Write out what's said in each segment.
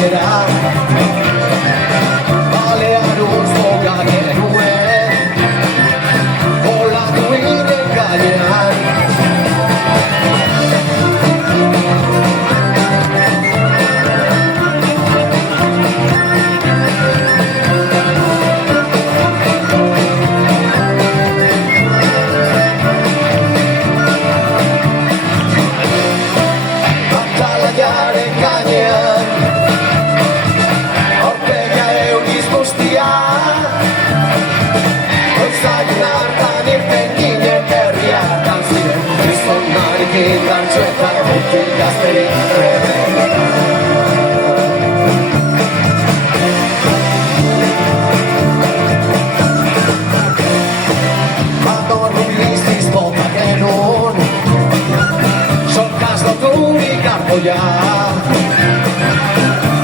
gainera balean uztoga genuen olatu inen gainean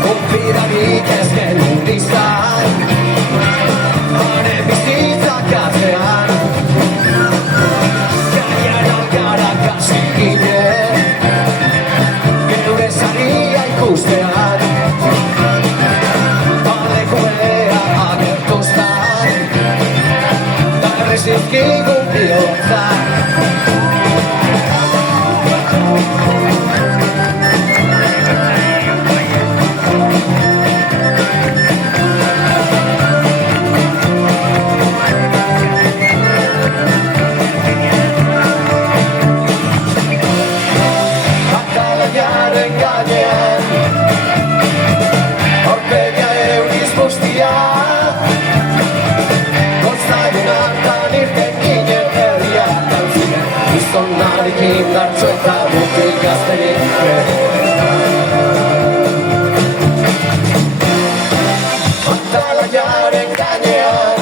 Konfirarik ez genuen izan haren bizitzak atzean gaian algarak hasi ginen geure saria ikustean balekuea agertuztan da errezizkigun bihotzak Indartxo eta mutil gazterik Atalaiaren gainean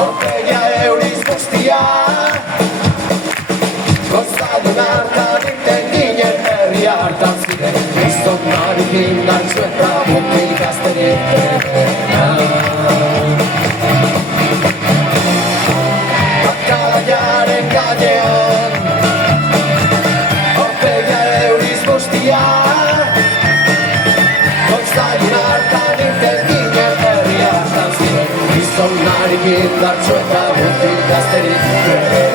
aurpegia euriz guztia Gozadun hartan irten ginen herri hartan ziren Gizonarik indartxo eta mutil gazterik Atalaiaren gainean aurpegia euriz guztia Goizain hartan irten ginen herri hartan ziren Gizonarik indartxo eta mutil gazterik